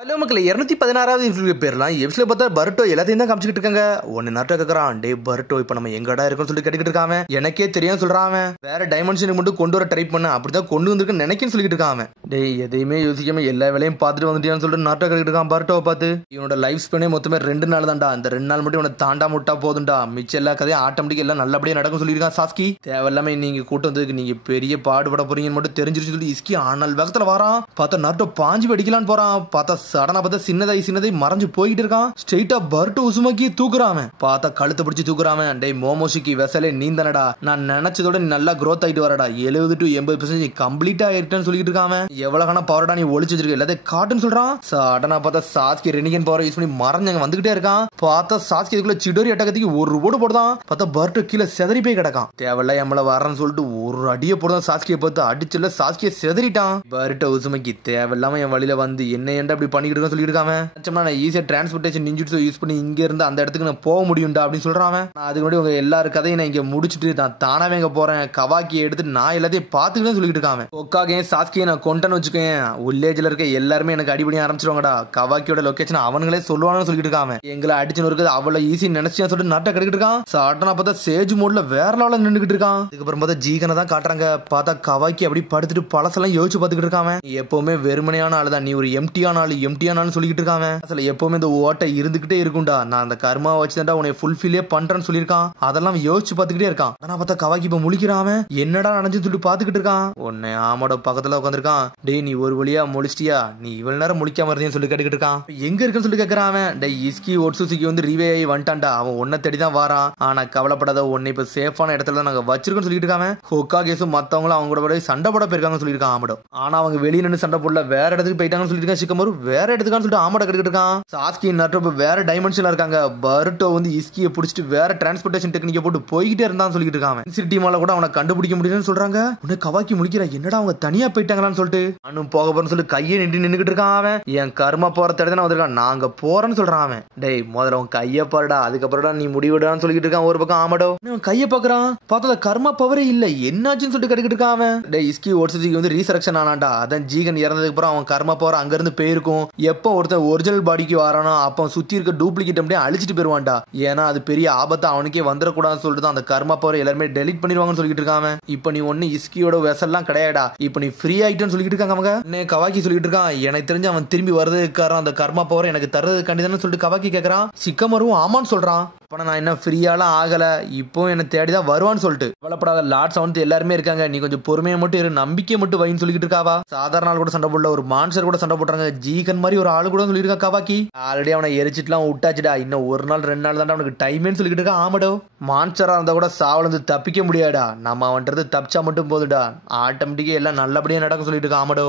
Hello மக்களே 216வது episode பேர்லாம் எபிசோட பார்த்தா பர்ட்டோ எல்லாத்தையும் தான் காமிச்சிட்டு இருக்காங்க. ஒன்னு நட்ட கேக்குறான், டே பர்ட்டோ இப்ப நம்ம எங்கடா இருக்கோம்னு சொல்லிட்டு கேட்டுக்கிட்டு இருக்காம. எனக்கே தெரியும் சொல்றான், வேற டைமென்ஷனுக்கு மட்டும் கொண்டு வர ட்ரை பண்ண அப்படிதான் கொண்டு வந்திருக்கேன்னு நினைக்கன்னு சொல்லிட்டு இருக்கான். டே எதையுமே யோசிக்காம எல்லா வேலையும் பார்த்துட்டு வந்துட்டியான்னு சொல்லிட்டு நட்ட கேட்டுக்கிட்டு இருக்கான் பர்ட்டோவை பார்த்து. இவனோட லைஃப் ஸ்பேனே மொத்தமே 2 நாள் தான்டா, அந்த 2 நாள் மட்டும் இவனை தாண்டா முட்டா போதும்டா, மிச்சம் எல்லா கதையும் ஆட்டோமேட்டிக் எல்லாம் நல்லபடியா நடக்கும் சொல்லியிருக்கான் சாஸ்கி. தேவையில்லாம நீங்க கூட்டம் வந்ததுக்கு நீங்க பெரிய பாடுபட போறீங்கன்னு மட்டும் தெரிஞ்சிருச்சு சொல்லி இஸ்கி ஆனால் வேகத்துல வரான். பார்த்தா நட்டோ பாஞ்சு வெடிக்கலான்னு போறான். பார்த்தா சடனா பார்த்தா சின்னதாய் மறைஞ்சு போயிட்டு இருக்கான். ஸ்ட்ரெயிட்டா பர்ட்டோ உசுமாக்கி தூக்குறாம. பார்த்தா கழுத்தை பிடிச்சி தூக்குறாம. டே மோமோஷிக்கு வெசலே நீந்தனடா, நான் நினைச்சதோட நீ நல்லா growth ஆயிட்டு வரடா, 70 to 80% கம்ப்ளீட்டா ஆயிட்டேன்னு சொல்லிட்டு இருக்காம. எவ்வளவு பவர்டா நீ ஒளிச்சு வச்சிருக்க, எல்லாத்தையும் காட்டுன்னு சொல்றான். சடனா பார்த்தா சாஸ்கி ரெனிகன் பவர் யூஸ் பண்ணி மறைஞ்சங்க வந்துகிட்டே இருக்கான். பார்த்தா சாஸ்கி இதுக்குள்ள சிடோரி அட்டகத்துக்கு ஒரு ஓடு போடுதான். பார்த்தா பர்ட்டோ கீழே செதறி போய் கிடக்கான். தேவையில்ல எம்மள வரன்னு சொல்லிட்டு ஒரு அடியை போடுதான். சாஸ்கியை பார்த்து அடிச்சுல சாஸ்கியை செதறிட்டான். பர்ட்டோ உசுமைக்கு தேவையில்லாம என் வழியில வந்து என்ன ஏன்டா இப்படி பண்ணிக்கிட்டு இருக்க சொல்லிட்டு இருக்காம. நான் ஈஸியா டிரான்ஸ்போர்டேஷன் நிஞ்சுட்ஸு யூஸ் பண்ணி இங்க இருந்து அந்த இடத்துக்கு நான் போக முடியும்டா அப்படின்னு சொல்றான். நான் அதுக்கு முன்னாடி உங்க எல்லாரும் கதையும் நான் இங்க முடிச்சுட்டு நான் தானாவே இங்க போறேன், கவாக்கியை எடுத்து நான் எல்லாத்தையும் பாத்துக்கிட்டே சொல்லிட்டு இருக்காங்க. ஒக்காகே சாஸ்கியை நான் கொண்டேன்னு வச்சுக்கேன், வில்லேஜ்ல இருக்க எல்லாருமே எனக்கு அடிபடி ஆரம்பிச்சிருவாங்கடா, கவாக்கியோட லொகேஷன் அவனுங்களே சொல்லுவான்னு சொல்லிட்டு இருக்காங்க. எங்களை அடிச்சுன்னு இருக்குது அவ்வளவு ஈஸி நினைச்சியா சொல்லிட்டு நாட்டை கெடுக்கிட்டு இருக்கான். சாட்டனா பார்த்தா சேஜ் மோட்ல வேற லெவல்ல நின்றுகிட்டு இருக்கான். அதுக்கப்புறம் பார்த்தா ஜீகனை தான் காட்டுறாங்க. பார்த்தா கவாக்கி அப்படி படுத்துட்டு பழசெல்லாம் யோசிச்சு பாத்துக்கிட்டு இருக்காங்க. எப்பவுமே வெறுமனையான ஆளுதான், நீ ஒரு எம்டியான ஆளு சொல்லிட்டு இருக்காங்க. எப்பவுமே இந்த ஓட்டை இருந்துகிட்டே இருக்கும்டா, நான் அந்த கர்மா வச்சுதான்டா உன்னை ஃபுல்ஃபில்லே பண்றேன்னு சொல்லியிருக்கான். அதெல்லாம் யோசிச்சு பாத்துக்கிட்டே இருக்கான். ஆனா பார்த்தா கவாக்கி இப்ப முழிக்கிறாம, என்னடா நடந்துன்னு சொல்லிட்டு பாத்துக்கிட்டு இருக்கான். உன்னை ஆமாட பக்கத்துல உட்காந்துருக்கான். டே நீ ஒரு வழியா முழிச்சிட்டியா, நீ இவ்வளவு நேரம் முழிக்காம இருந்தேன்னு சொல்லி கேட்டுக்கிட்டு இருக்கான். எங்க இருக்குன்னு சொல்லி கேட்கறான். டே இஸ்கி ஒட்சுசுகி வந்து ரீவே ஆகி வந்துட்டான்டா, அவன் உன்னை தேடிதான் வாரான். ஆனா கவலைப்படாத, உன்னை இப்ப சேஃபான இடத்துல தான் நாங்க வச்சிருக்கோம்னு சொல்லிட்டு இருக்காங்க. ஹோக்காகேஸும் மத்தவங்களும் அவங்க கூட சண்டை போட போயிருக்காங்க சொல்லியிருக்கான் ஆமடோ. ஆனா அவங்க வெளியே நின்று சண்டை போடல, வேற இடத்துக்கு போயிட்டாங்கன்னு சொல்லிட்டு இருக்கான். சிக்கமரு வேற இடத்துக்கான்னு சொல்லிட்டு ஆமட கேட்டுக்கிட்டு இருக்கான். சாஸ்கி நட்டோ வேற டைமென்ஷன்ல இருக்காங்க. பர்ட்டோ வந்து இஸ்கியை பிடிச்சிட்டு வேற டிரான்ஸ்போர்டேஷன் டெக்னிக்கை போட்டு போய்கிட்டே இருந்தான்னு சொல்லிட்டு இருக்காங்க. சிட்டி மால கூட அவனை கண்டுபிடிக்க முடியும்னு சொல்றாங்க. உன்னை கவாக்கி முடிக்கிற, என்னடா அவங்க தனியா போயிட்டாங்களான்னு சொல்லிட்டு அனும் போக போறேன்னு சொல்லி கையை நின்னுகிட்டு இருக்கான். அவன் என் கர்மா போற தடவை வந்திருக்கான், நாங்க போறேன்னு சொல்றான். அவன் டேய் முதல்ல அவன் கையை பாருடா, அதுக்கப்புறம் நீ முடிவிடான்னு சொல்லிட்டு இருக்கான். ஒரு பக்கம் ஆமடோ கையை பாக்குறான். பார்த்தா கர்மா பவரே இல்ல, என்னாச்சுன்னு சொல்லிட்டு கேட்டுக்கிட்டு இருக்கான். அவன் டே இஸ்கி ஒட்சுசுகி வந்து ரீசரக்ஷன் ஆனான்டா, அதான் ஜீகன் இறந்ததுக்கு அப்புறம் அவன் கர்மா பவர் அங்க இருந்து போயிருக்கும். எப்போ ஒருத்தன் ஒரிஜினல் பாடிக்கு வரானோ அப்ப சுத்தி இருக்க டூப்ளிகேட் அப்படியே அழிச்சிட்டு போயிருவான்டா, ஏன்னா அது பெரிய ஆபத்து அவனுக்கே வந்துடக்கூடாதுன்னு சொல்லிட்டு அந்த கர்மா பவர் எல்லாருமே டெலிட் பண்ணிடுவாங்கன்னு சொல்லிட்டு இருக்காங்க. இப்ப நீ ஒன்னு இஸ்கியோட வெசல்லாம் கிடையாடா, இப்ப நீ ஃப்ரீ ஆயிட்டேன்னு சொல்லிட்டு இருக்காங்க. அவங்க என்ன கவாக்கி சொல்லிட்டு இருக்கான், எனக்கு தெரிஞ்சு அவன் திரும்பி வர்றதுக்காரன் அந்த கர்மா பவர் எனக்கு தர்றதுக்காண்டிதான்னு சொல்லிட்டு கவாக்கி கேட்கறான். சிக்கமரும் ஆமான்னு சொல்றான். நான் என்ன ஃப்ரீயாலாம் ஆகல, இப்போ என்ன தேடிதான் வருவான்னு சொல்லிட்டு. கவலைப்படாத, லார்ட்ஸ் வந்து எல்லாருமே இருக்காங்க, நீ கொஞ்சம் பொறுமையை மட்டும் இரு, நம்பிக்கை மட்டும் வைன்னு சொல்லிட்டு இருக்காவா. சாதாரண ஆள் கூட சண்டை போடல, ஒரு மான்ஸ்டர் கூட சண்டை போடுறாங்க. ஜீகன் மாதிரி ஒரு ஆளு கூட சொல்லிட்டு இருக்கா கவாக்கி. ஆல்ரெடி அவனை எரிச்சிட்டுலாம் விட்டாச்சுடா, இன்னும் ஒரு நாள் 2 நாள் தான் அவனுக்கு டைம்னு சொல்லிட்டு இருக்கா ஆமடோ. மான்ஸ்டரா இருந்தா கூட சாவல இருந்து தப்பிக்க முடியாடா, நம்ம அவன்றது தப்பிச்சா மட்டும் போதுடா, ஆட்டோமேட்டிக்கா எல்லாம் நல்லபடியா நடக்கும் சொல்லிட்டு இருக்கா ஆமடோ.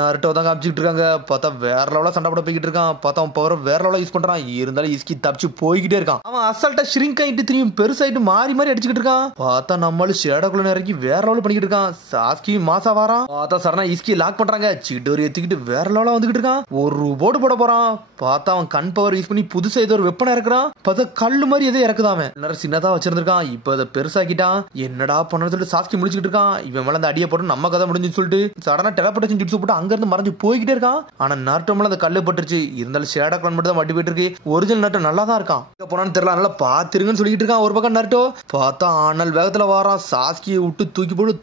நருட்டோ தான் காமிச்சிட்டு இருக்காங்க. பார்த்தா வேற லெவலா சண்டை போட போய்கிட்டு இருக்கான். பார்த்தா அவன் பவர் வேற லெவலா யூஸ் பண்றான். இருந்தாலும் இஸ்கி தப்பிச்சு போய்கிட்டே இருக்கான். அவன் அசால்ட்டா ஷ்ரிங்க் ஆயிட்டு திரும்பி பெருசாயிட்டு மாறி அடிச்சுக்கிட்டு இருக்கான். பார்த்தா நம்மளும் ஷேடோக்குள்ள இறங்கி வேற லெவல் பண்ணிக்கிட்டு இருக்கான். சாஸ்கி மாசா வாரான். பார்த்தா சரணா இஸ்கி லாக் பண்றாங்க. சிடோரி எடுத்துக்கிட்டு வேற லெவலா வந்துகிட்டு இருக்கான். ஒரு போடு போட போறான். பார்த்தா அவன் கண் பவர் யூஸ் பண்ணி புதுசா ஏதோ ஒரு வெப்பனை இறக்குறான். பார்த்தா கல்லு மாதிரி எதோ இறக்குதாம. எல்லாரும் சின்னதா வச்சிருந்திருக்கான், இப்ப அதை பெருசாக்கிட்டான். என்னடா பண்ணு சொல்லிட்டு சாஸ்கி முடிச்சுக்கிட்டு இருக்கான். இவன் மேல அந்த அடியை போட்டு நம்ம கதை முடிஞ்சுன்னு சொல்லிட்டு சடனா டெலபோர்டேஷன் ஜுட்ஸு போட்டு அங்க இருந்து மறைஞ்சு போய்கிட்டே இருக்கான். ஆனா நருட்டோ மேல அந்த கல்லு பட்டுருச்சு. இருந்தாலும் ஷேடோ கிளான் மட்டும் தான் வட்டி போயிட்டு இருக்கு. ஒரிஜினல் நருட்டோ நல்லா தான் இருக்கான். போனான்னு தெரியல, நல்லா பாத்துருங்கன்னு சொல்லிட்டு இருக்கான். ஒரு பக்கம் நருட்டோ பார்த்தா ஆனல் வேகத்துல வாரான். சாஸ்கியை விட்டு தூக்கி போட்டு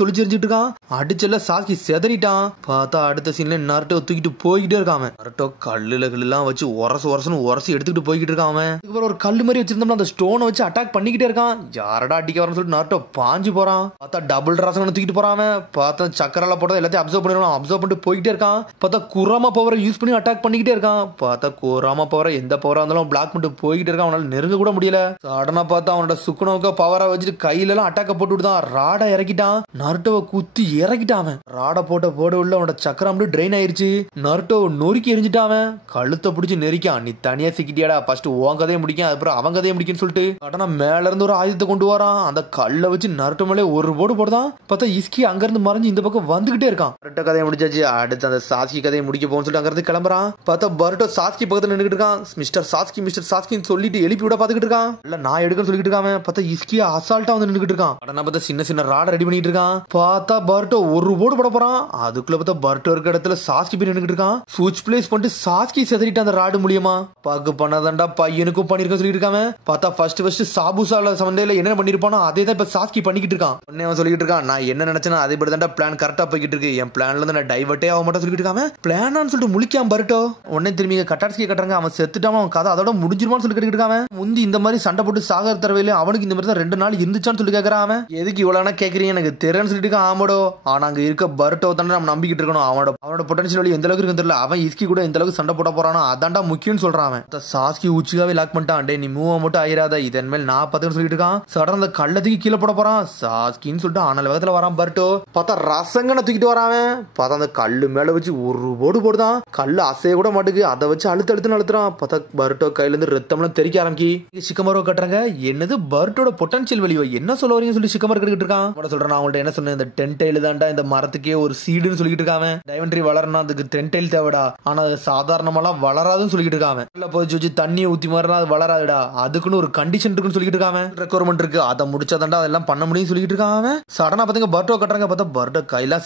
தொழிச்சிட்டு இருக்கான். அடிச்சல சாஸ்கி செதறிட்டான். பார்த்தா அடுத்த சீன்ல நருட்டோ தூக்கிட்டு போய்கிட்டே இருக்கான். நருட்டோ கல்லுலாம் வச்சு உரசி எடுத்துக்கிட்டு போய்கிட்டு இருக்கான். இதுக்கப்புறம் ஒரு கல்லு மாதிரி வச்சிருந்தோம்னா அந்த ஸ்டோனை வச்சு அட்டாக் பண்ணிக்கிட்டே இருக்கான். யாரடா அடிக்க வரன்னு சொல்லிட்டு நருட்டோ பாஞ்சு போறான். பார்த்தா டபுள் ராசனை தூக்கிட்டு போறான். பார்த்தா சக்கரால போட்டதை எல்லாத்தையும் அப்சர்வ் பண்ணிடுவான். அப்சர்வ் பண்ணிட்டு போய்கிட்டே இருக்கான். பார்த்தா குராமா பவரை யூஸ் பண்ணி அட்டாக் பண்ணிக்கிட்டே இருக்கான். பார்த்தா குராமா பவரை எந்த பவரா இருந்தாலும் பிளாக் பண்ணிட்டு போய்கிட்டே இருக்கான். அவனால நெருங்க கூட முடியல. சடனா பார்த்தா அவனோட சுக்குனோக்க பவரா வச்சுட்டு கையில எல்லாம் அட்டாக்க போட்டு விட்டுதான். ராடை இறக்கிட்டான். நருட்டோவை குத்தி இறக்கிட்டான். ராடை போட உள்ள அவனோட சக்கரம் ட்ரெயின் ஆயிருச்சு. நருட்டோ நொறுக்கி எரிஞ்சிட்டான். கழுத்தை பிடிச்சி நெரிக்கான். நீ தனியா சிக்கிட்டியாடா, ஃபர்ஸ்ட் உன் கதையை முடிக்கும், அதுக்கப்புறம் அவன் கதையை முடிக்குன்னு சொல்லிட்டு சடனா மேல இருந்து ஒரு ஆயுதத்தை கொண்டு வரான். அந்த கல்லை வச்சு நருட்டோ மேலே ஒரு போடு போடுதான். பார்த்தா இஸ்கி அங்க இருந்து மறைஞ்சு இந்த பக்கம் வந்துகிட்டே இருக்கான். நருட்டோ கதையை முடிச்சாச்சு, அடுத்து அந்த சாஸ்கி கதையை முடிக்க போன்னு சொல்லிட்டு அங்க இருந்து கிளம்புறான். பார்த்தா பர்ட்டோ சாஸ்கி பக்கத்துல நின்றுட்டு இருக்கான். மிஸ்டர் சாஸ்கின்னு சொல்லிட்டு எழுப்பி விட போட்டோ பாத்துக்கிட்டு இருக்கான். இல்ல நான் எடுக்கன்னு சொல்லிட்டு இருக்காம பார்த்தா இஸ்கி அசால்ட்டா வந்து நின்னுட்டு இருக்கான். ஆனா பார்த்தா சின்ன சின்ன ராட ரெடி பண்ணிட்டு இருக்கான். பார்த்தா பர்ட்டோ ஒரு போடு போட போறான். அதுக்குள்ள பார்த்தா பர்ட்டோ இருக்க இடத்துல சாஸ்கி போய் நின்னுட்டு இருக்கான். சுவிட்ச் பிளேஸ் பண்ணிட்டு சாஸ்கி செதறிட்டு அந்த ராடு மூலியமா பாக்கு பண்ணாதான்டா பையனுக்கும் பண்ணிருக்க சொல்லிட்டு இருக்காம. பார்த்தா ஃபர்ஸ்ட் சாபுசால சமந்தையில என்ன பண்ணிருப்பானோ அதே தான் இப்ப சாஸ்கி பண்ணிக்கிட்டு இருக்கான். உடனே அவன் சொல்லிட்டு இருக்கான், நான் என்ன நினைச்சேன்னா அதே படி தான்டா பிளான் கரெக்டா போய்கிட்டு இருக்கு. என் பிளான்ல இருந்து நான் டைவர்ட்டே ஆக மாட்டேன் சொல்லிட்டு இருக்காம. பிளானான்னு சொல்லிட்டு முழிக்காம பர்ட்டோ உடனே திரும்பி கட்டாட்சியை கட்டுறாங்க. அவன் செத்துட்டாம அவன் கதை அதோட முடிஞ்சிருமான்னு சொல்லி கேட்டுக்கிட்டு இருக்கான். முந்தி இந்த மாதிரி சண்டை போட்டு சாகர் தரவையில அவனுக்கு இந்த மாதிரி தான் 2 நாள் இருந்துச்சான்னு சொல்லி கேட்கறான். அவன் எதுக்கு இவ்வளவு கேட்கறீங்க எனக்கு தெரியும்னு சொல்லிட்டு இருக்கான். ஆமாடோ ஆனா அங்க இருக்க பர்ட்டோ தானே நம்ம நம்பிக்கிட்டு இருக்கணும். அவனோட பொட்டன்ஷியல் எந்த அளவுக்கு இருக்கு தெரியல. அவன் இஸ்கி கூட எந்த அளவுக்கு சண்டை போட போறானோ அதான்டா முக்கியம்னு சொல்றான். அவன் சாஸ்கி உச்சிக்காவே லாக் பண்ணிட்டான். டே நீ மூவ் மட்டும் ஆயிராத இதன் மேல் நான் பார்த்துன்னு சொல்லிட்டு இருக்கான். சடன் அந்த கள்ளத்துக்கு கீழே போட போறான் சாஸ்கின்னு சொல்லிட்டு ஆனல் வேகத்துல வரான் பர்ட்டோ. பார்த்தா ரசங்கனை தூக்கிட்டு வரான். பார்த்தா அந்த கல்லு மேல வச்சு ஒரு போடு போடுதான். கல்லு அசைய கூட மாட்டுக்கு. அதை வச்சு அழுத்துன்னு அழுத்துறான். பார்த்தா பர்ட்டோ கையில இருந்து ரத்தம்லாம் தெறிக்க ஆரம்பிக்கி. சிக்கமரோ கட்டுறாங்க. என்னது பர்ட்டோட பொட்டன்ஷியல் வெளியோ என்ன சொல்ல வரீங்கன்னு சொல்லி சிக்கமர் கட்டிட்டு இருக்கான். சொல்றேன் நான் அவங்கள்ட்ட என்ன சொன்னேன், இந்த 10 டைல் தான்டா இந்த மரத்துக்கே ஒரு சீடுன்னு சொல்லிட்டு இருக்காங்க. டைமண்ட் ட்ரீ வளரணும் அதுக்கு 10 டைல் தேவைடா. ஆனா அது சாதாரணமாலாம் வளராதுன்னு சொல்லிட்டு இருக்காங்க. இல்ல போச்சு வச்சு தண்ணியை ஊத்தி மாதிரிலாம் அது வளராதுடா. அதுக்குன்னு ஒரு கண்டிஷன் இருக்குன்னு சொல்லிட்டு இருக்காங்க. ரெக்குவயர்மெண்ட் இருக்கு அதை முடிச்சாதான்டா அதெல்லாம் பண்ண முடியும்னு சொல்லிட்டு இருக்காங்க. சடனா பாத்தீங்க பர்ட்டோ கட்டுறாங்க. பார்த்தா பர்ட்டோ கையில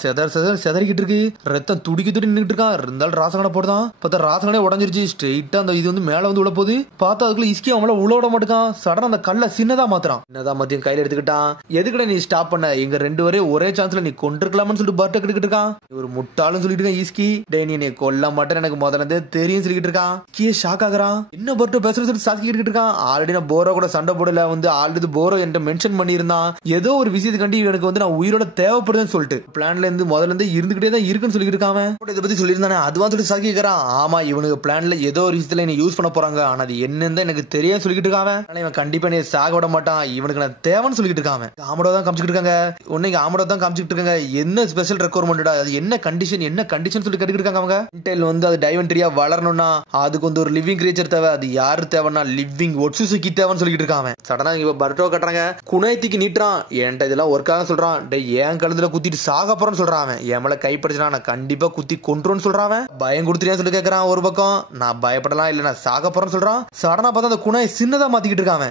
செதறிக்கிட்டு இருக்கு. ரத்தம் துடிக்கி நின்றுட்டு இருக்கான். இருந்தாலும் ராசகனை போடுதான். பார்த்தா ராசகனே உடஞ்சிருச்சு. ஸ்ட்ரெயிட்டா அந்த இது வந்து மேல வந்து உள்ள போகுது. பார்த்தா அதுக்குள்ள இஸ்கி அவங்கள உள்ள விட மாட்டான். சடனா அந்த கல்ல சின்னதா மாத்துறான். சின்னதா மாத்தியும் கையில எடுத்துக்கிட்டான். எதுக்குடா நீ ஸ்டாப் பண்ண, எங்க 2 பேரையும் ஒரே சான்ஸ்ல நீ கொண்டிருக்கலாம்னு சொல்லிட்டு பர்ட்டோ கிட்ட இருக்கான். ஒரு முட்டாளும் சொல்லிட்டு இருக்கான் இஸ்கி. டே நீ கொல்ல மாட்டேன்னு எனக்கு முதல்ல தெரியும் சொல்லிட்டு இருக்கான். கீழே ஷாக் ஆகுறான். என்ன பர்ட்டோ பேசுறது சொல்லி சாஸ்கி கிட்ட இருக்கான். ஆல்ரெடி நான் போரோ கூட சண்டை போடல வந்து ஆல்ரெடி போரோ என்கிட்ட மென்ஷன் பண்ணியிருந்தான். ஏதோ ஒரு விஷயத்துக்காண்டி எனக்கு வந்து நான் உயிரோட தேவைப்படுதுன்னு சொல்லிட்டு பிளான்ல இருந்து முதல்ல இருந்து இருந்துகிட்டே தான் இருக்குன்னு சொல்லிட்டு இருக்கான். இதை பத்தி சொல்லியிருந்தானே அதுவா சொல்லி சாஸ்கி கேக்குறான். ஆமா இவனுக்கு பிளான்ல ஏதோ ஒரு விஷயத்துல என்ன யூஸ் பண்ண போறாங்க. ஆனா அது என்னன்னு எனக்கு தெரியாது சொல்லிட்டு இருக்கான். ஆனா இவன் கண்டிப்பா நீ சாக விட மாட்டான். இவனுக்கு நான் தேவைன்னு சொல்லிட்டு இருக்கான். ஆமடோ தான் காமிச்சிட்டு இருக்காங்க. உன்னைக்கு ஆமடோ தான் காமிச்சிட்டு இருக்காங்க. என்ன ஸ்பெஷல் ரெக்குவயர்மெண்ட் அது என்ன கண்டிஷன் சொல்லி கேட்டுட்டு இருக்காங்க. அவங்க இன்டெல் வந்து அது டைமண்ட் ட்ரீயா வளரணும்னா அதுக்கு வந்து ஒரு லிவிங் கிரியேச்சர் தேவை. அது யாரு தேவைன்னா லிவிங் ஒட்சுசுகி தேவைன்னு சொல்லிட்டு இருக்காங்க. சடனா இவ பர்ட்டோ கட்டுறாங்க. குணைத்திக்கு நீட்டுறான். என்கிட்ட இதெல்லாம் ஒர்க் ஆக சொல்றான். என் கழுத்துல குத்திட்டு சாக போறேன்னு சொல்றான். என் மேல கைப்படிச்சா நான் கண்டிப்பா குத்தி கொன்றுன்னு சொல்றான். பயம் கொடுத்துறியா சொல்லி கேட்கறான். ஒரு பக்கம் நான் பயப்படலாம் இல்ல நான் சாக போறேன்னு சொல்றான். சடனா பார்த்தா அந்த குணை சின்னதா மாத்திக்கிட்டு இருக்காங்க.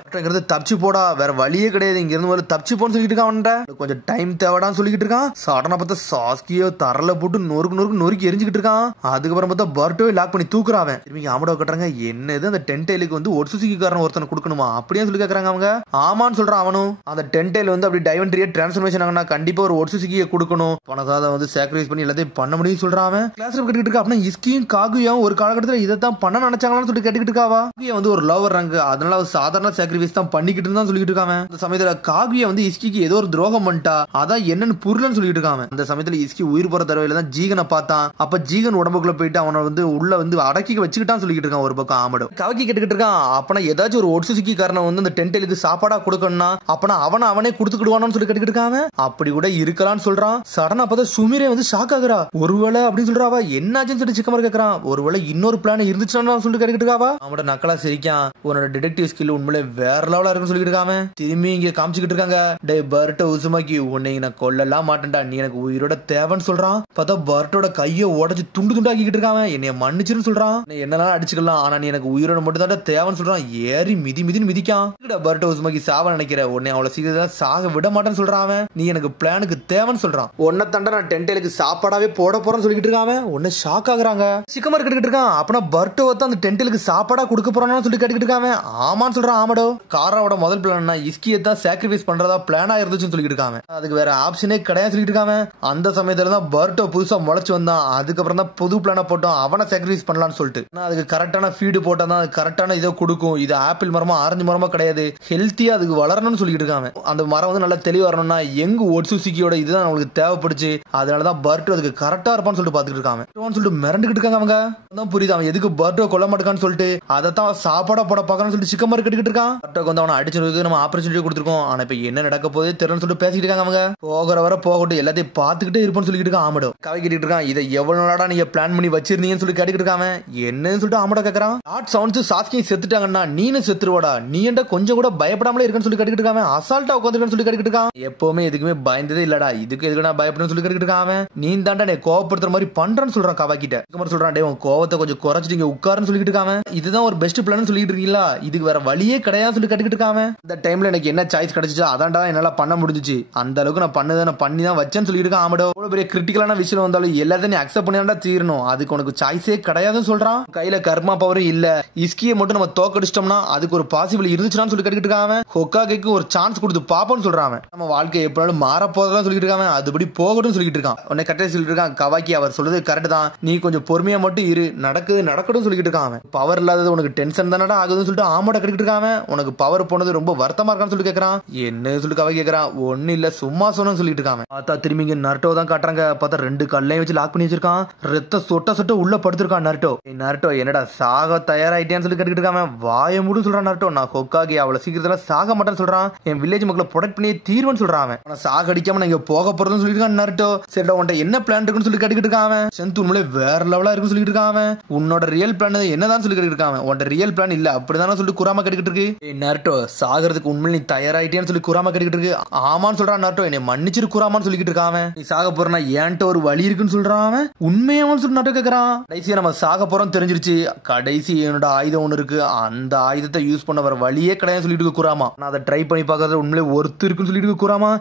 தப்பிச்சு போடா வேற வழியே கிடையாது இங்க இருந்து தப்பிச்சு போன்னு சொல்லிட்டு இருக்கான். கொஞ்சம் டைம் தேவைடான்னு சொல்லிட்டு இருக்கான். சடனா பார்த்தா சாஸ்கியோ தரல போட்டு நொறுக்கு எரிஞ்சுக்கிட்டு இருக்கான். அதுக்கப்புறம் பார்த்தா பர்ட்டோவை லாக் பண்ணி தூக்குறான். திரும்பி ஆமடோ கட்டுறாங்க. என்னது அந்த 10 டைலுக்கு வந்து ஒட்சுசுகி காரன் ஒருத்தனை கொடுக்கணுமா அப்படியே சொல்லி கேட்கறாங்க. அவங்க ஆமான்னு சொல்றான். அவனும் அந்த 10 டைல் வந்து அப்படி டைமண்ட் ட்ரீயா டிரான்ஸ்ஃபர்மேஷன் ஆகனா கண்டிப்பா ஒரு ஒட்சுசுகியை கொடுக்கணும். பணத்தை வந்து சாக்ரிஃபைஸ் பண்ணி எல்லாத்தையும் பண்ண முடியும் சொல்றான். கிளாஸ் ரூம் கேட்டுக்கிட்டு இருக்கா. அப்படின்னா இஸ்கியும் காகுயாவும் ஒரு காலகட்டத்தில் இதை தான் பண்ண நினைச்சாங்களான்னு சொல்லிட்டு கேட்டுக்கிட்டு இருக்காவா. வந்து ஒரு லவர் ரங்க அதனால சாதாரண சாக்ரிஃபைஸ் தான் பண்ணிக்கிட்டு இருந்தா சொல்லிட்டு இருக்காங்க. அந்த சமயத்துல காகுயா வந்து இஸ்கிக்கு ஏதோ ஒரு துரோகம் பண்ணிட்டா. அதான் என்னன்னு புரியலன்னு சொல்லிட்டு இருக்காங்க. அந்த சமயத்துல இஸ்கி உயிர் போற தடவையில தான் ஜீகனை பார்த்தான். அப்ப ஜீகன் உடம்புக்குள்ள போயிட்டு அவனை வந்து உள்ள வந்து அடக்கி வச்சுக்கிட்டான்னு சொல்லிட்டு இருக்கான். ஒரு பக்கம் ஆமடோ கவக்கி கேட்டுக்கிட்டு இருக்கான். அப்பனா ஏதாச்சும் ஒரு ஒட்சுசுகி காரனை வந்து அந்த 10 டைலுக்கு சாப்பாடா கொடுக்கணும்னா அப்பனா அவனே கொடுத்துக்கிடுவானு சொல்லி கேட்டுக்கிட்டு இருக்காங்க. அப்படி கூட இருக்கலாம்னு சொல்றான். சடனா பார்த்தா சுமிரே வந்து ஷாக் ஆகுறா. ஒருவேளை அப்படின்னு சொல்றாவா. என்னாச்சுன்னு சொல்லி சிக்கமர் கேக்குறான். ஒருவேளை இன்னொரு பிளான் இருந்துச்சுன்னு சொல்லிட்டு கேட்டுக்கிட்டு இருக்காவா. அவனோட நக்கலா சிரிக்கான். உன்னோட டிடெக்டிவ் ஸ்கில் உண்மையிலே வேற லெவலா இருக்குன்னு சொல்லிட்டு இருக்காங்க. திரும்பி இங்க காமிச்சுக்கிட்டு இருக்காங்க. டே பர்ட்டோ உசுமாக்கி உன்னை நான் கொல்லலாம் மாட்டேன்டா நீ எனக்கு உயிரோட தேவைன்னு சொல்றான். பார்த்தா பர்ட்டோட கையை உடச்சு துண்டு துண்டாக்கிட்டு இருக்காங்க. என்னைய மன்னிச்சுன்னு சொல்றான். என்னெல்லாம் அடிச்சுக்கலாம் ஆனா நீ எனக்கு உயிரோட மட்டும் தான் தேவைன்னு சொல்றான். ஏறி மிதின்னு மிதிக்கான். பர்ட்டோ உசுமாக்கி சாவ நினைக்கிற உன்னை அவ்வளவு சீக்கிரம் சாக விட மாட்டேன்னு சொல்றான். நீ எனக்கு பிளானுக்கு தேவைன்னு சொல்றான். உன்னை தண்டை நான் 10 டைலுக்கு சாப்பாடாவே போட போறேன்னு சொல்லிட்டு இருக்காங்க. உன்னை ஷாக் ஆகுறாங்க. சிக்கமர் கேட்டுக்கிட்டு இருக்கான். அப்பனா பர்ட்டோ அந்த 10 டைலுக்கு சாப்பாடா கொடுக்க போறான்னு சொல்லி கேட்டுக்கிட்டு இருக்காங்க. ஆமான்னு சொல்றான். ஆமடோ காராவோட முதல் பிளான் இஸ்கியை தான் சாக்ரிஃபைஸ் பண்றதா பிளானா இருந்துச்சுன்னு சொல்லிட்டு இருக்காங்க. அதுக்கு வேற ஆப்ஷனே கிடையாது சொல்லிட்டு இருக்காங்க. அந்த சமயத்துல தான் பர்ட்டோ புதுசா முளைச்சு வந்தான். அதுக்கப்புறம் தான் புது பிளான போட்டோம் அவனை சாக்ரிஃபைஸ் பண்ணலாம்னு சொல்லிட்டு. அதுக்கு கரெக்டான ஃபீடு போட்டா தான் அது கரெக்டான இதை கொடுக்கும். இது ஆப்பிள் மரமா ஆரஞ்சு மரமா கிடையாது. ஹெல்த்தியா அதுக்கு வளரணும்னு சொல்லிட்டு இருக்காங்க. அந்த மரம் வந்து நல்லா தெளிவா வரணும்னா எங்க ஒட்சுசுகியோட இதுதான் அவங்களுக்கு தேவைப்படுச்சு. அதனாலதான் பர்ட்டோ அதுக்கு கரெக்டா இருப்பான்னு சொல்லிட்டு பாத்துட்டு இருக்காங்க. சொல்லிட்டு மிரண்டுகிட்டு இருக்காங்க. அவங்க தான் புரியுது அவன் எதுக்கு பர்ட்டோ கொல்ல மாட்டான்னு சொல்லிட்டு அதைத்தான் சாப்பாடா போட பாக்கணும்னு சொல்லிட்டு சிக்கமர் கட்டிக்கிட்டு இருக்கான். பர்ட்டோக்கு வந்து அவனை அடிச்சு நம்ம ஆப்பர்ச்சுனிட்டி கொடுத்துருக்கோம். ஆனா இப்ப என்ன நடக்க போதே தெரியலன்னு சொல்லிட்டு பேசிக்கிட்டு இருக்காங்க. அவங்க போகிற வர போகட்டும் எல்லாத்தையும் பார்த்துக்கிட்டே இருப்போம்னு சொல்லிட்டு இருக்கான். ஆமடோ கவை கேட்டுட்டு இருக்கான். இதை எவ்வளவு நாளா நீங்க பிளான் பண்ணி வச்சிருந்தீங்கன்னு சொல்லி கேட்டுக்கிட்டு இருக்காங்க. என்னன்னு சொல்லிட்டு ஆமடோ கேக்குறான். லார்ட் சவுண்ட்ஸ் சாஸ்கி செத்துட்டாங்கன்னா நீனு செத்துருவாடா நீ என்ற கொஞ்சம் கூட பயப்படாமலே இருக்குன்னு சொல்லி கேட்டுக்கிட்டு இருக்காங்க. அசால்ட்டா உட்காந்துருக்கன்னு சொல்லி கேட்டுக்கிட்டு இருக்கான். எப்பவுமே எதுக்குமே பயந்ததே இல்லடா இதுக்கு எதுக்கு நான் பயப்படணும்னு சொல்லி கேட்டுக்கிட்டு இருக்கான். நீ தாண்டா நீ கோவப்படுத்துற மாதிரி பண்றேன்னு சொல்றான். கவா கிட்ட சொல்றான். டே உன் கோவத்தை கொஞ்சம் குறைச்சிட்டு உட்காருன்னு சொல்லிட்டு இருக்காங்க. இதுதான் ஒரு பெஸ்ட் பிளான் சொல்லிட்டு இருக்கீங்களா இதுக்கு வேற வழியே கிடையாது சொல்லி கட்டிக்கிட்டு இருக்காம. இந்த டைம்ல எனக்கு என்ன சாய்ஸ் கிடைச்சிச்சோ அதான்டா என்னால பண்ண முடிஞ்சிச்சு, அந்த அளவுக்கு நான் பண்ணி தான் வச்சேன்னு சொல்லியிருக்கான். ஆமாடோ அவ்வளவு பெரிய கிரிட்டிக்கலான விஷயம் வந்தாலும் எல்லாத்தையும் நீ அக்செப்ட் பண்ணி தீரணும், அதுக்கு உனக்கு சாய்ஸே கிடையாதுன்னு சொல்றான். கையில கர்மா பவரும் இல்ல, இஸ்கியை மட்டும் நம்ம தோக்கடிச்சிட்டோம்னா அதுக்கு ஒரு பாசிபிள் இருந்துச்சுன்னு சொல்லி கட்டிக்கிட்டு இருக்காம. ஹொக்காகேக்கு ஒரு சான்ஸ் கொடுத்து பாப்போம்னு சொல்றான். நம்ம வாழ்க்கை எப்படினாலும் மாற போதெல்லாம் சொல்லிட்டு இருக்காம, அதுபடி போகட்டும் சொல்லிட்டு இருக்கான். உன்னை கரெக்டா சொல்லிட்டு இருக்கான் கவாக்கி, அவர் சொல்றது கரெக்ட் தான், நீ கொஞ்சம் பொறுமையா மட்டும் இரு, நடக்கட்டும் சொல்லிட்டு இருக்கான். பவர் இல்லாதது உனக்கு டென்ஷன் தானடா ஆகுதுன்னு சொல்லிட்டு ஆமோட கட்டிக்கிட்டு இருக்காம. உனக்கு பவர் போனது ரொம்ப வருத்தமா இருக்கான்னு சொல்லி கேட்கறான். என்ன சொல்லி கவாக்கி கேட்கறான். ஒண்ணு இல்ல சும்மா சொன்னு சொல்லிட்டு இருக்காங்க. பார்த்தா திரும்பி இங்க நருட்டோ தான் காட்டுறாங்க. பார்த்தா 2 கல்லையும் வச்சு லாக் பண்ணி வச்சிருக்கான். ரத்த சொட்ட உள்ள படுத்திருக்கான் நருட்டோ. நருட்டோ என்னடா சாக தயாராயிட்டேன்னு சொல்லி கட்டிக்கிட்டு இருக்காம. வாய மூடு சொல்றான் நருட்டோ. நான் ஹொக்காகே அவ்வளவு சீக்கிரத்துல சாக மாட்டேன்னு சொல்றான். என் வில்லேஜ் மக்களை ப்ரொடெக்ட் பண்ணி தீர்வுன்னு சொல்றான். சாக அடிக்காம நான் இங்க போக போறதுன்னு சொல்லிட்டு நருட்டோ. சரிடா உன்ட்ட என்ன பிளான் இருக்குன்னு சொல்லி கட்டிக்கிட்டு இருக்கான். செந்து உண்மையிலே வேற லெவலா இருக்குன்னு சொல்லிட்டு இருக்கான். உன்னோட ரியல் பிளான் என்னதான் சொல்லி கட்டிக்கிட்டு இருக்கான். உன்ட ரியல் பிளான் இல்ல அப்படிதானே சொல்லி குராமா கட்டிக்கிட்டு இருக்கு. நருட்டோ சாகிறதுக்கு உண்மையில நீ தயாராயிட்டேன்னு சொல்லி குராமா கட்டிக்கிட்டு இருக்கு. ஆமான்னு சொல்றான் நருட்டோ. என்னை மன்னிச்சிரு குராமான்னு சொல்லிக்கிட்டு இருக்கான். நீ சாக போறனா ஏன்ட்ட ஒரு வழி இருக்குன்னு சொல்றான். உண்மையாவும் சொல்லி நருட்டோ கேக்குறான். கடைசியா நம்ம சாக போறோம் தெரிஞ்சிருச்சு. கடைசி என்னோட ஆயுதம் ஒண்ணு இருக்கு, அந்த ஆயுதத்தை யூஸ் பண்ண வர வழியே கிடையாது சொல்லிட்டு குராமா. நான் அதை ட்ரை பண்ணி பார்க்கறது உண்மையிலே ஒருத்தர் இருக்குன்னு சொல்லிட்டு குராமா.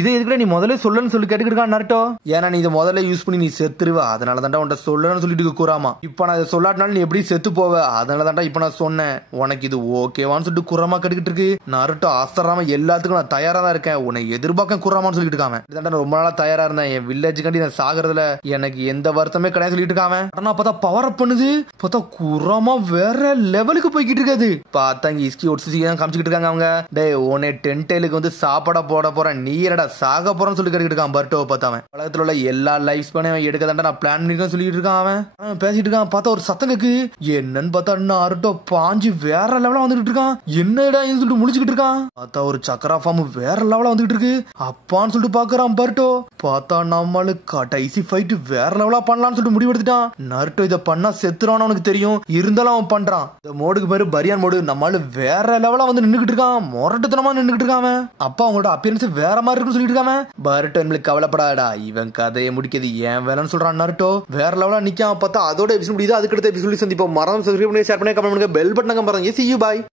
இதை எதுக்குள்ள நீ முதல்ல சொல்லணும்னு சொல்லி கேட்டுக்கிட்டு நருட்டோ. ஏன்னா நீ இதை முதல்ல யூஸ் பண்ணி நீ செத்துருவ, அதனால தான்டா உன்ட்ட சொல்லணும்னு சொல்லிட்டு குராமா. இப்ப நான் இதை சொல்லாட்டினாலும் நீ எப்படி செத்து போவ, அதனால தான்டா இப்ப நான் சொன்னேன். உனக்கு இது ஓகேவான்னு சொல்லிட்டு குராமா கட்டிக்கிட்டு இருக்கு. நருட்டோ ஆசராம எல்லாத்துக்கும் நான் தயாரா தான் இருக்கேன், உன்னை எதிர்பார்க்க குராமான்னு சொல்லிட்டு இருக்காம. இதாண்டா ரொம்ப நாளா தயாரா இருந்தேன், என் வில்லேஜுக்காண்டி நான் சாகிறதுல எனக்கு எந்த வருத்தமே கிடையாது சொல்லிட்டு இருக்காம. ஆனா பார்த்தா பவர் அப் பண்ணுது. பார்த்தா குராமா வேற லெவலுக்கு போய்கிட்டு இருக்காது. பார்த்தா இங்க இஸ்கி ஒட்சி தான் காமிச்சிட்டு இருக்காங்க அவங்க. டே உன்னை டென்டேலுக்கு வந்து சாப்பாடா போட போறேன், நீ என்னடா சாக போறேன்னு சொல்லி கட்டிக்கிட்டு இருக்கான் பர்ட்டோவை பார்த்தாவன். உலகத்துல உள்ள எல்லா லைஃப் பண்ண எடுக்க தாண்டா நான் பிளான் பண்ணிருக்கேன் சொல்லிட்டு இருக்கான். அவன் பேசிட்டு இருக்கான். பார்த்தா ஒரு சத்தம் கேக்கு. என்னன்னு பார்த்தா நருட்டோ பாஞ்சு வேற லெவலா வந்துட்டு இருக்கான். என்னடா சொல்லிட்டு முடிச்சுக்கிட்டு இருக்கான். பார்த்தா ஒரு சக்கரா ஃபார்ம் வேற லெவலா வந்துட்டு இருக்கு. அப்பான்னு சொல்லிட்டு பாக்குறான் பர்ட்டோ. பார்த்தா நம்மளுக்கு கடைசி ஃபைட் வேற லெவலா பண்ணலாம்னு சொல்லிட்டு முடிவெடுத்துட்டான். நருட்டோ இதை பண்ணா செத்துறான்னு அவனுக்கு தெரியும், இருந்தாலும் அவன் பண்றான். இந்த மோடுக்கு பேரு பரியான் மோடு. நம்மளால வேற லெவலா வந்து நின்னுகிட்டு இருக்கான், மொரட்டுத்தனமா நின்னுகிட்டு இருக்கான். அப்பா அவங்களோட அப்பியரன்ஸ் வேற மாதிரி இருக்குன்னு சொல்லிட்டு இருக்காம. பர்ட்டோ நம்மளுக்கு கவலைப்படாடா, இவன் கதையை முடிக்கிறது ஏன் வேலைன்னு சொல்றான் நருட்டோ. வேற லெவலா நிக்காம. பார்த்தா அதோட எபிசோட் முடியுது. அதுக்கடுத்த எபிசோட் சந்திப்போம். மறந்து சப்ஸ்கிரைப் பண்ணி ஷேர் பண்ணி கமெண்ட் பண்ணுங்க. பெல் பட்டன் மறந்து. See you, bye.